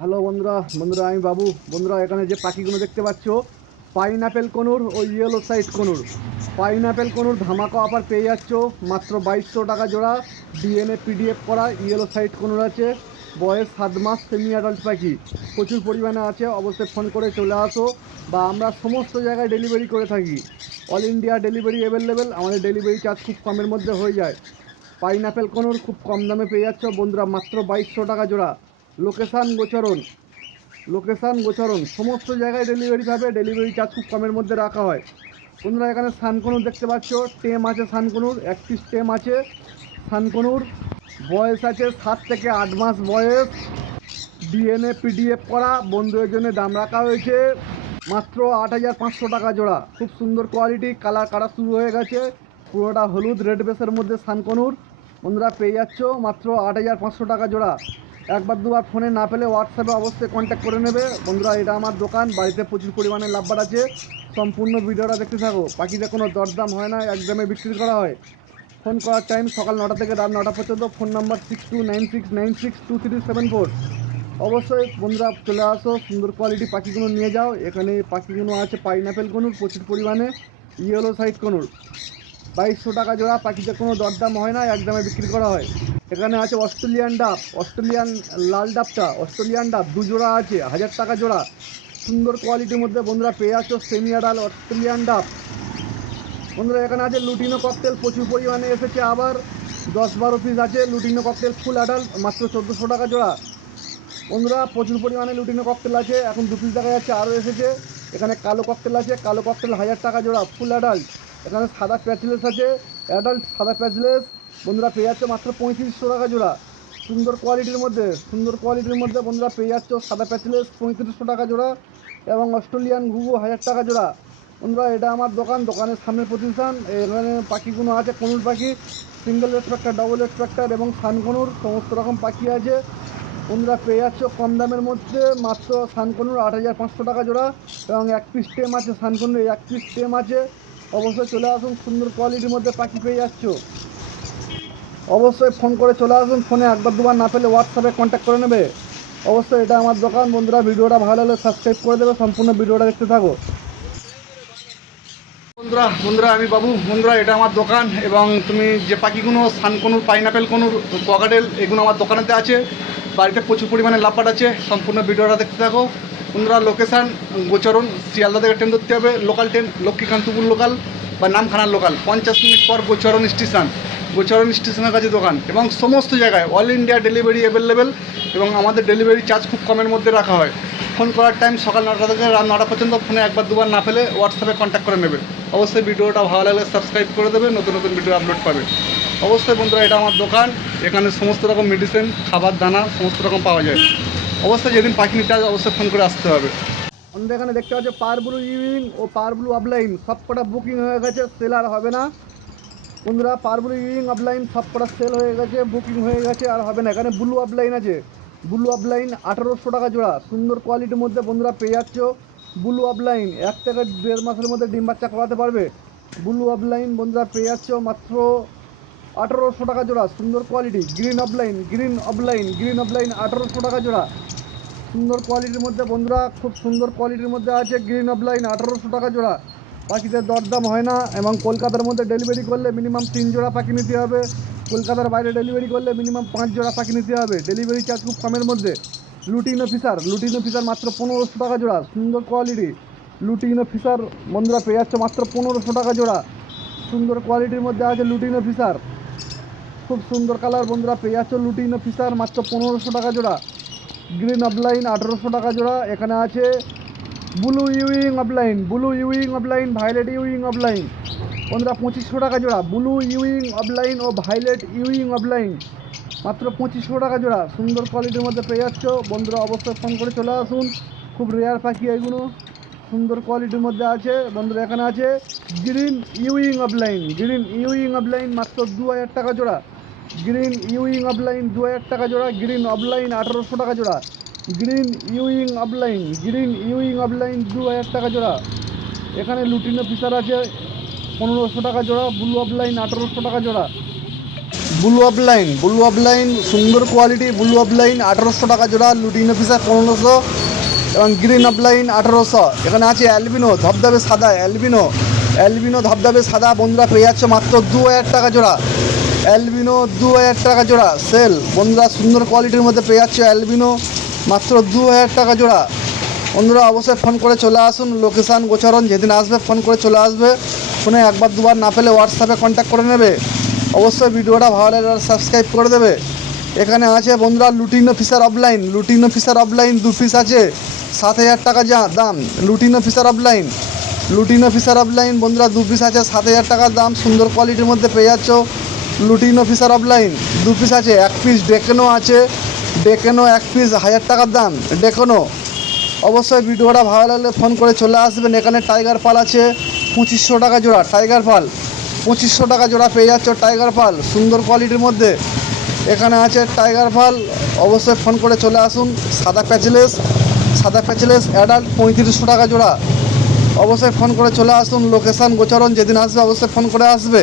Hello বন্ধুরা বন্ধুরা আমি বাবু। বন্ধুরা এখানে যে পাখিগুলো দেখতে পাচ্ছ, পাইনঅ্যাপেল কনুর ও yellow side conure. Pineapple conure ধামাকা অফার পেয়ে যাচ্ছ মাত্র 2200 টাকা জোড়া। ডিএনএ পিডিএফ করা ইয়েলো সাইড কনুর আছে, বয়স 7 মাস, সেমি অ্যাডাল্ট পাখি প্রচুর পরিমাণে আছে। অবশ্যই ফোন করে চলে আসো, বা আমরা সমস্ত জায়গায় ডেলিভারি করে থাকি। অল ইন্ডিয়া ডেলিভারি অ্যাভেলেবেল, আমাদের ডেলিভারি চার্জ খুব কমের মধ্যে হয়ে যায়। পাইনঅ্যাপেল কনুর খুব কম দামে পেয়ে যাচ্ছ বন্ধুরা, মাত্র 2200 টাকা জোড়া। লোকেশান গোচরণ সমস্ত জায়গায় ডেলিভারি পাবে, ডেলিভারি চার্জ খুব কমের মধ্যে রাখা হয়। বন্ধুরা এখানে সানকনুর দেখতে পাচ্ছ, টেম আছে সানকনুর, 1 পিস টেম আছে সানকনুর। বয়স আছে 7 থেকে 8 মাস বয়স, ডিএনএ পিডিএফ করা। বন্ধুদের জন্য দাম রাখা হয়েছে মাত্র 8500 টাকা জোড়া। খুব সুন্দর কোয়ালিটি, কালার কাটা শুরু হয়ে গেছে, পুরোটা হলুদ রেড বেসের মধ্যে সানকনুর। বন্ধুরা পেয়ে যাচ্ছ মাত্র 8500 টাকা জোড়া। একবার দুবার ফোনে না পেলে হোয়াটসঅ্যাপে অবশ্যই কন্ট্যাক্ট করে নেবে। বন্ধুরা এটা আমার দোকান, বাড়িতে প্রচুর পরিমাণে লাভবার আছে। সম্পূর্ণ ভিডিওটা দেখতে থাকো। পাখিতে কোনো দরদাম হয় না, একদমে বিক্রি করা হয়। ফোন করার টাইম সকাল 9টা থেকে রাত 9টা পর্যন্ত। Phone number 6296962374। অবশ্যই বন্ধুরা চলে আসো, সুন্দর কোয়ালিটি পাখিগুলো নিয়ে যাও। এখানে পাখিগুলো আছে পাইনঅ্যাপেল কনুর প্রচুর পরিমাণে, ইয়েলো সাইড কনুর 2200 টাকা জোড়া। পাখিতে কোনো দরদাম হয় না, একদমে বিক্রি করা হয়। এখানে আছে অস্ট্রেলিয়ান ডাব, অস্ট্রেলিয়ান লাল ডাবটা, অস্ট্রেলিয়ান ডাব 2 জোড়া আছে, 1000 টাকা জোড়া। সুন্দর কোয়ালিটির মধ্যে বন্ধুরা পেয়ে যাচ্ছ সেমি অ্যাডাল অস্ট্রেলিয়ান ডাব। বন্ধুরা এখানে আছে লুটিনো ককটেল, প্রচুর পরিমাণে এসেছে আবার, 10-12 পিস আছে লুটিনো ককটেল ফুল অ্যাডাল্ট, মাত্র 1400 টাকা জোড়া। বন্ধুরা প্রচুর পরিমাণে লুটিনো ককটেল আছে, এখন 2 পিস দেখা যাচ্ছে, আরও এসেছে। এখানে কালো ককটেল আছে, কালো ককটেল 1000 টাকা জোড়া ফুল অ্যাডাল্ট। এখানে সাদা প্যাচলেস আছে, অ্যাডাল্ট সাদা প্যাচলেস। বন্ধুরা পেয়ে যাচ্ছে মাত্র 3500 টাকা জোড়া। সুন্দর কোয়ালিটির মধ্যে বন্ধুরা পেয়ে যাচ্ছ সাদা প্যাচলেস 3500 টাকা জোড়া, এবং অস্ট্রেলিয়ান ঘুঘু 1000 টাকা জোড়া। বন্ধুরা এটা আমার দোকান, দোকানের সামনের প্রতিষ্ঠান। এখানে পাখিগুলো আছে কনুর পাখি, সিঙ্গেল রেসপেক্টার, ডবল রেসপেক্টার এবং সানকনুর সমস্ত রকম পাখি আছে। বন্ধুরা পেয়ে যাচ্ছ কম দামের মধ্যে মাত্র সানকনুর 8500 টাকা জোড়া, এবং 1 পিস টেম আছে সানকনুর, 1 পিস টেম আছে। অবশ্যই চলে আসুন, সুন্দর কোয়ালিটির মধ্যে পাখি পেয়ে যাচ্ছ। অবশ্যই ফোন করে চলে আসুন, ফোনে একবার দুবার না পেলে হোয়াটসঅ্যাপে কন্ট্যাক্ট করে নেবে। অবশ্যই এটা আমার দোকান। বন্ধুরা ভিডিওটা ভালো লাগলে সাবস্ক্রাইব করে দেবে, সম্পূর্ণ ভিডিওটা দেখতে থাকো। বন্ধুরা আমি বাবু। বন্ধুরা এটা আমার দোকান, এবং তুমি যে পাখিগুলো সানকনুর, পাইনঅ্যাপেল কনুর, ককাটেল, এগুলো আমার দোকানেতে আছে। বাড়িতে প্রচুর পরিমাণে লাভবাট আছে, সম্পূর্ণ ভিডিওটা দেখতে থাকো। বন্ধুরা লোকেশান গোচরণ, শিয়ালদা থেকে ট্রেন ধরতে হবে, লোকাল ট্রেন লক্ষ্মীকান্তপুর লোকাল বা নামখানার লোকাল, 50 মিনিট পর গোচরণ স্টেশন। গোচরণ স্টেশনের কাছে দোকান, এবং সমস্ত জায়গায় অল ইন্ডিয়া ডেলিভারি অ্যাভেলেবেল, এবং আমাদের ডেলিভারি চার্জ খুব কমের মধ্যে রাখা হয়। ফোন করার টাইম সকাল 9টা থেকে রাত 9টা পর্যন্ত। ফোনে একবার দুবার না পেলে হোয়াটসঅ্যাপে কন্ট্যাক্ট করে নেবে। অবশ্যই ভিডিওটা ভালো লাগলে সাবস্ক্রাইব করে দেবে, নতুন নতুন ভিডিও আপলোড পাবে। অবশ্যই বন্ধুরা এটা আমার দোকান, এখানে সমস্ত রকম মেডিসিন, খাবার দানা সমস্ত রকম পাওয়া যায়। অবশ্যই যেদিন পাখি নিতে আসবে অবশ্যই ফোন করে আসতে হবে। আমাদের এখানে দেখতে পাচ্ছি পার ব্লু ইউইং ও পার ব্লু অফলাইন সব কটা বুকিং হয়ে গেছে, সেল আর হবে না। বন্ধুরা পার ব্লু ইউইং অফলাইন সব কটা সেল হয়ে গেছে, বুকিং হয়ে গেছে, আর হবে না। এখানে ব্লু অফলাইন আছে, ব্লু অফলাইন 1800 টাকা জোড়া। সুন্দর কোয়ালিটির মধ্যে বন্ধুরা পেয়ে যাচ্ছ ব্লু অফলাইন, 1 থেকে 1.5 মাসের মধ্যে ডিম বাচ্চা করাতে পারবে। ব্লু অফলাইন বন্ধুরা পেয়ে যাচ্ছ মাত্র 1800 টাকা জোড়া। সুন্দর quality green offline, green offline, green offline 1800 টাকা জোড়া। সুন্দর কোয়ালিটির মধ্যে বন্ধুরা, খুব সুন্দর কোয়ালিটির মধ্যে আছে গ্রিন অফলাইন 1800 টাকা জোড়া। পাখিদের দরদাম হয় না, এবং কলকাতার মধ্যে ডেলিভারি করলে মিনিমাম 3 জোড়া পাখি নিতে হবে। কলকাতার বাইরে ডেলিভারি করলে মিনিমাম 5 জোড়া পাখি নিতে হবে, ডেলিভারি চার্জ খুব কমের মধ্যে। লুটিনো ফিশার মাত্র 1500 টাকা জোড়া। সুন্দর কোয়ালিটি লুটিনো ফিশার বন্ধুরা পেয়ে যাচ্ছে মাত্র 1500 টাকা জোড়া। সুন্দর কোয়ালিটির মধ্যে আছে লুটিনো ফিশার, খুব সুন্দর কালার। বন্ধুরা পেয়ে যাচ্ছে লুটিনো ফিশার মাত্র 1500 টাকা জোড়া। গ্রিন অফলাইন 1800 টাকা জোড়া। এখানে আছে ব্লু ইউইং অফলাইন, ব্লু ইউইং অফলাইন, ভায়োলেট ইউইং অফলাইন। বন্ধুরা 2500 টাকা জোড়া, ব্লু ইউইং অফলাইন ও ভায়োলেট ইউইং অফলাইন মাত্র 2500 টাকা জোড়া। সুন্দর কোয়ালিটির মধ্যে পেয়ে যাচ্ছ বন্ধুরা, অবশ্যই ফোন করে চলে আসুন। খুব রেয়ার পাখি এগুলো, সুন্দর কোয়ালিটির মধ্যে আছে। বন্ধুরা এখানে আছে green Ewing offline, green Ewing offline মাত্র 2000 টাকা জোড়া। গ্রিন ইউইং অফলাইন 2000 টাকা জোড়া, গ্রিন অফলাইন 1800 টাকা জোড়া। Green Ewing offline, green Ewing offline 2000 টাকা জোড়া। এখানে লুটিনো ফিশার আছে 1500 টাকা জোড়া, ব্লু অফলাইন 1800 টাকা জোড়া। ব্লু অফলাইন সুন্দর কোয়ালিটি ব্লু অফলাইন 1800 টাকা জোড়া, লুটিনো ফিশার 1500 এবং গ্রিন অফলাইন 1800। এখানে আছে অ্যালবিনো ধবধবে সাদা, অ্যালবিনো ধবধবে সাদা বন্ধুরা পেয়ে যাচ্ছে মাত্র 2000 টাকা জোড়া। অ্যালবিনো 2000 টাকা জোড়া সেল বন্ধুরা, সুন্দর কোয়ালিটির মধ্যে পেয়ে যাচ্ছে অ্যালবিনো মাত্র 2000 টাকা জোড়া। বন্ধুরা অবশ্যই ফোন করে চলে আসুন, লোকেশান গোচরণ যেদিন আসবে ফোন করে চলে আসবে, ফোনে একবার দুবার না পেলে হোয়াটসঅ্যাপে কন্ট্যাক্ট করে নেবে। অবশ্যই ভিডিওটা ভালো লাগলে সাবস্ক্রাইব করে দেবে। এখানে আছে বন্ধুরা লুটিনো ফিশার অফলাইন 2 পিস আছে 7000 টাকা দাম। লুটিনো ফিশার অফলাইন বন্ধুরা 2 পিস আছে 7000 টাকার দাম, সুন্দর কোয়ালিটির মধ্যে পেয়ে যাচ্ছ লুটিনো ফিশার অফলাইন 2 পিস আছে। 1 পিস ডেকেনো আছে, ডেকেনো 1 পিস 1000 টাকার দাম ডেকেনো। অবশ্যই ভিডিওটা ভালো লাগলে ফোন করে চলে আসবেন। এখানে টাইগার পাল আছে 2500 টাকা জোড়া, টাইগার পাল 2500 টাকা জোড়া পেয়ে যাচ্ছ টাইগার পাল সুন্দর কোয়ালিটির মধ্যে। এখানে আছে টাইগার পাল, অবশ্যই ফোন করে চলে আসুন। সাদা প্যাচলেস অ্যাডাল্ট 3500 টাকা জোড়া, অবশ্যই ফোন করে চলে আসুন। লোকেশান গোচরণ যেদিন আসবে অবশ্যই ফোন করে আসবে।